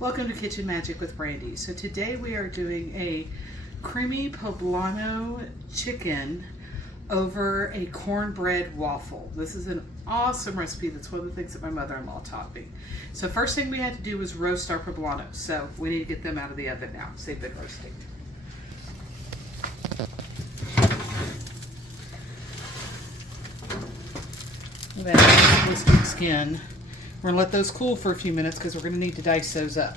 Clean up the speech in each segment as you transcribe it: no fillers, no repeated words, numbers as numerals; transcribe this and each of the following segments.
Welcome to Kitchen Magic with Brandy. So today we are doing a creamy poblano chicken over a cornbread waffle. This is an awesome recipe. That's one of the things that my mother-in-law taught me. So first thing we had to do was roast our poblano. So we need to get them out of the oven now. So they've been roasting. That twisted skin. We're gonna let those cool for a few minutes because we're gonna need to dice those up.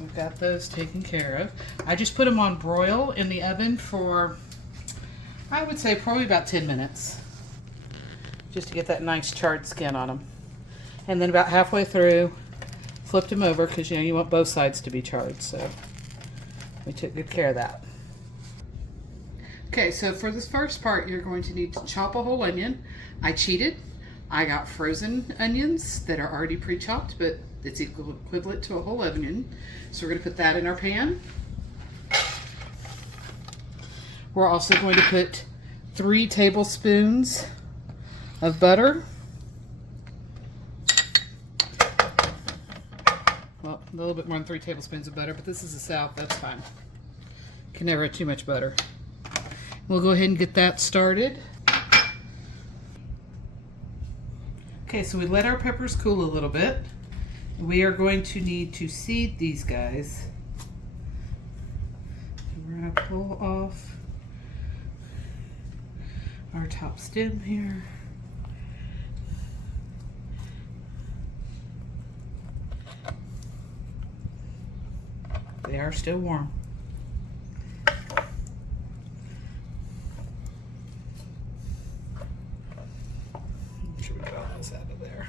We've got those taken care of. I just put them on broil in the oven for, I would say, probably about 10 minutes. Just to get that nice charred skin on them. And then about halfway through, flipped them over because you want both sides to be charred. So we took good care of that. Okay, so for this first part, you're going to need to chop a whole onion. I cheated. I got frozen onions that are already pre-chopped, but it's equivalent to a whole onion. So we're going to put that in our pan. We're also going to put 3 tablespoons of butter. Well, a little bit more than 3 tablespoons of butter, but this is the South, that's fine. Can never have too much butter. We'll go ahead and get that started. Okay, so we let our peppers cool a little bit. We are going to need to seed these guys. We're going to pull off our top stem here. They are still warm. Make sure we get all those out of there.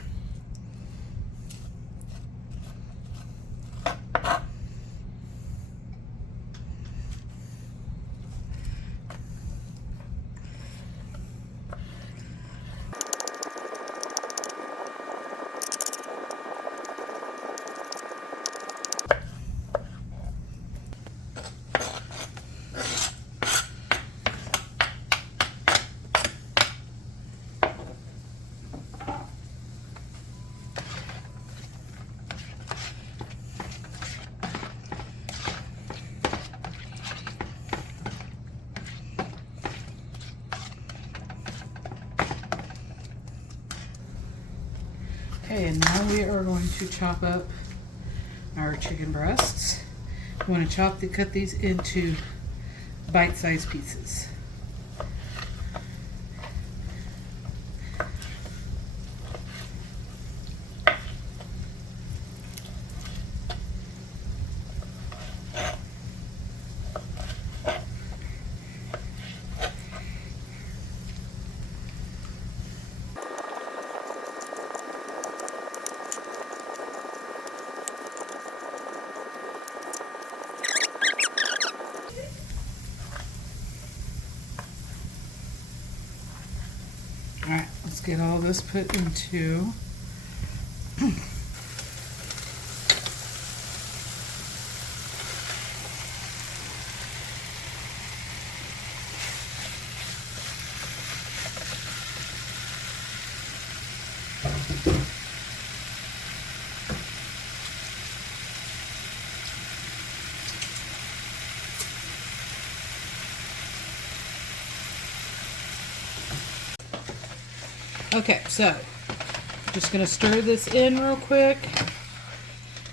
Okay, and now we are going to chop up our chicken breasts. We want to cut these into bite-sized pieces. Alright, let's get all this put into Okay, so just going to stir this in real quick,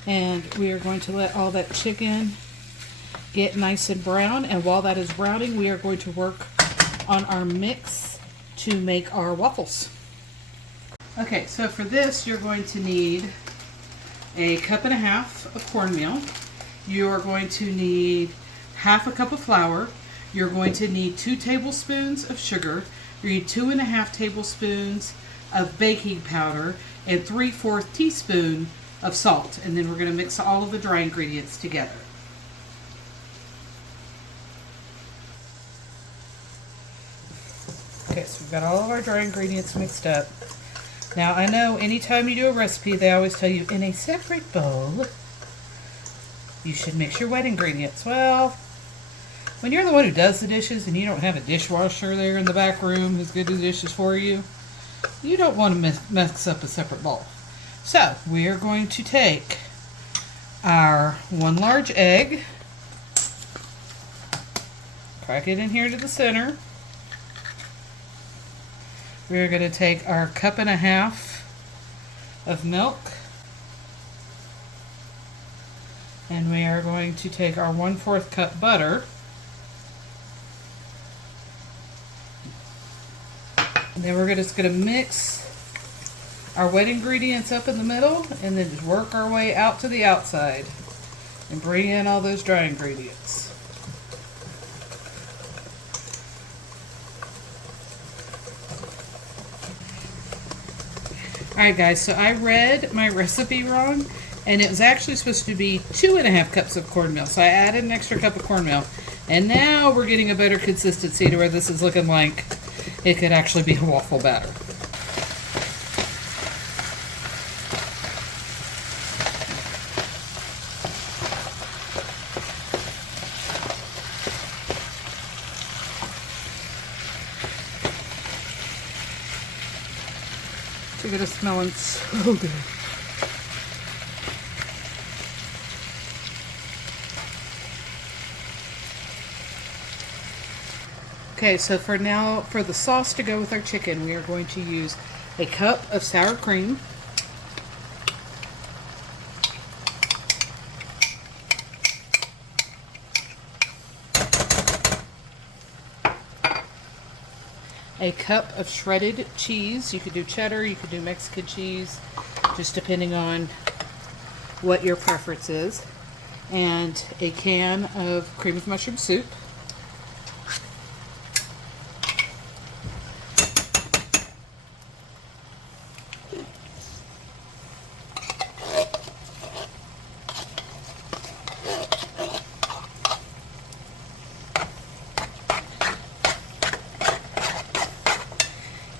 and we are going to let all that chicken get nice and brown, and while that is browning, we are going to work on our mix to make our waffles. Okay, so for this, you're going to need a 1.5 cups of cornmeal. You are going to need 1/2 cup of flour. You're going to need 2 tablespoons of sugar. You need 2.5 tablespoons of baking powder and 3/4 teaspoon of salt. And then we're going to mix all of the dry ingredients together. Okay, so we've got all of our dry ingredients mixed up. Now I know anytime you do a recipe, they always tell you in a separate bowl, you should mix your wet ingredients. Well, when you're the one who does the dishes and you don't have a dishwasher there in the back room who's going to do the dishes for you, you don't want to mix up a separate bowl. So we are going to take our 1 large egg, crack it in here to the center. We're going to take our 1.5 cups of milk, and we are going to take our 1/4 cup butter. And then we're just going to mix our wet ingredients up in the middle and then just work our way out to the outside and bring in all those dry ingredients. Alright guys, so I read my recipe wrong, and it was actually supposed to be 2.5 cups of cornmeal, so I added an extra cup of cornmeal. And now we're getting a better consistency to where this is looking like it could actually be a waffle batter. Look at it smelling so good. Okay, so for the sauce to go with our chicken, we are going to use a cup of sour cream, a cup of shredded cheese. You could do cheddar, you could do Mexican cheese, just depending on what your preference is, and a can of cream of mushroom soup.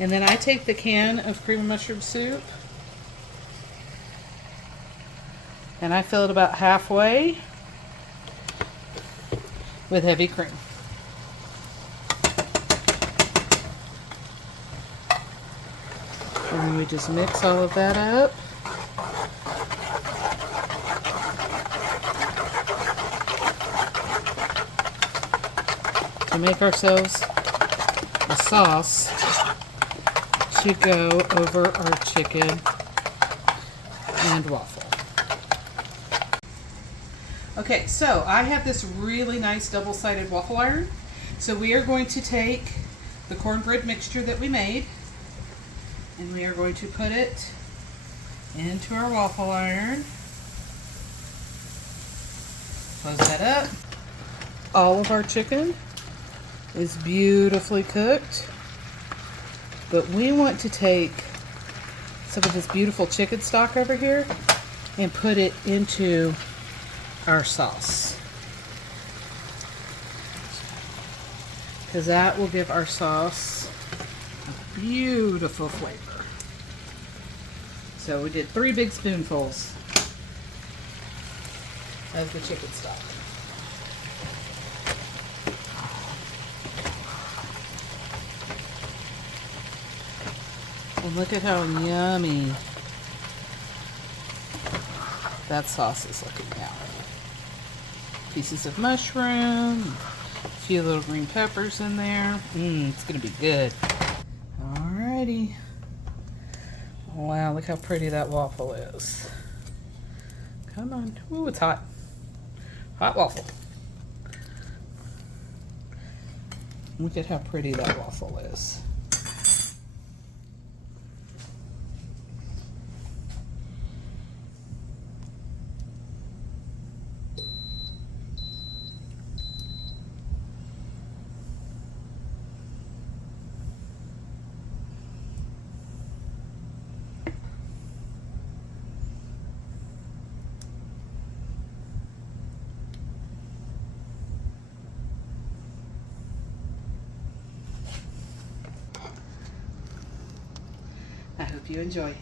And then I take the can of cream of mushroom soup and I fill it about halfway with heavy cream. And then we just mix all of that up. To make ourselves a sauce to go over our chicken and waffle. Okay, so I have this really nice double-sided waffle iron. So we are going to take the cornbread mixture that we made and we are going to put it into our waffle iron. Close that up. All of our chicken is beautifully cooked. But we want to take some of this beautiful chicken stock over here and put it into our sauce, because that will give our sauce a beautiful flavor. So we did 3 big spoonfuls of the chicken stock. And look at how yummy that sauce is looking now. Pieces of mushroom, a few little green peppers in there. It's gonna be good. Alrighty. Wow, look how pretty that waffle is. Come on. Ooh, it's hot. Hot waffle. Look at how pretty that waffle is. I hope you enjoy.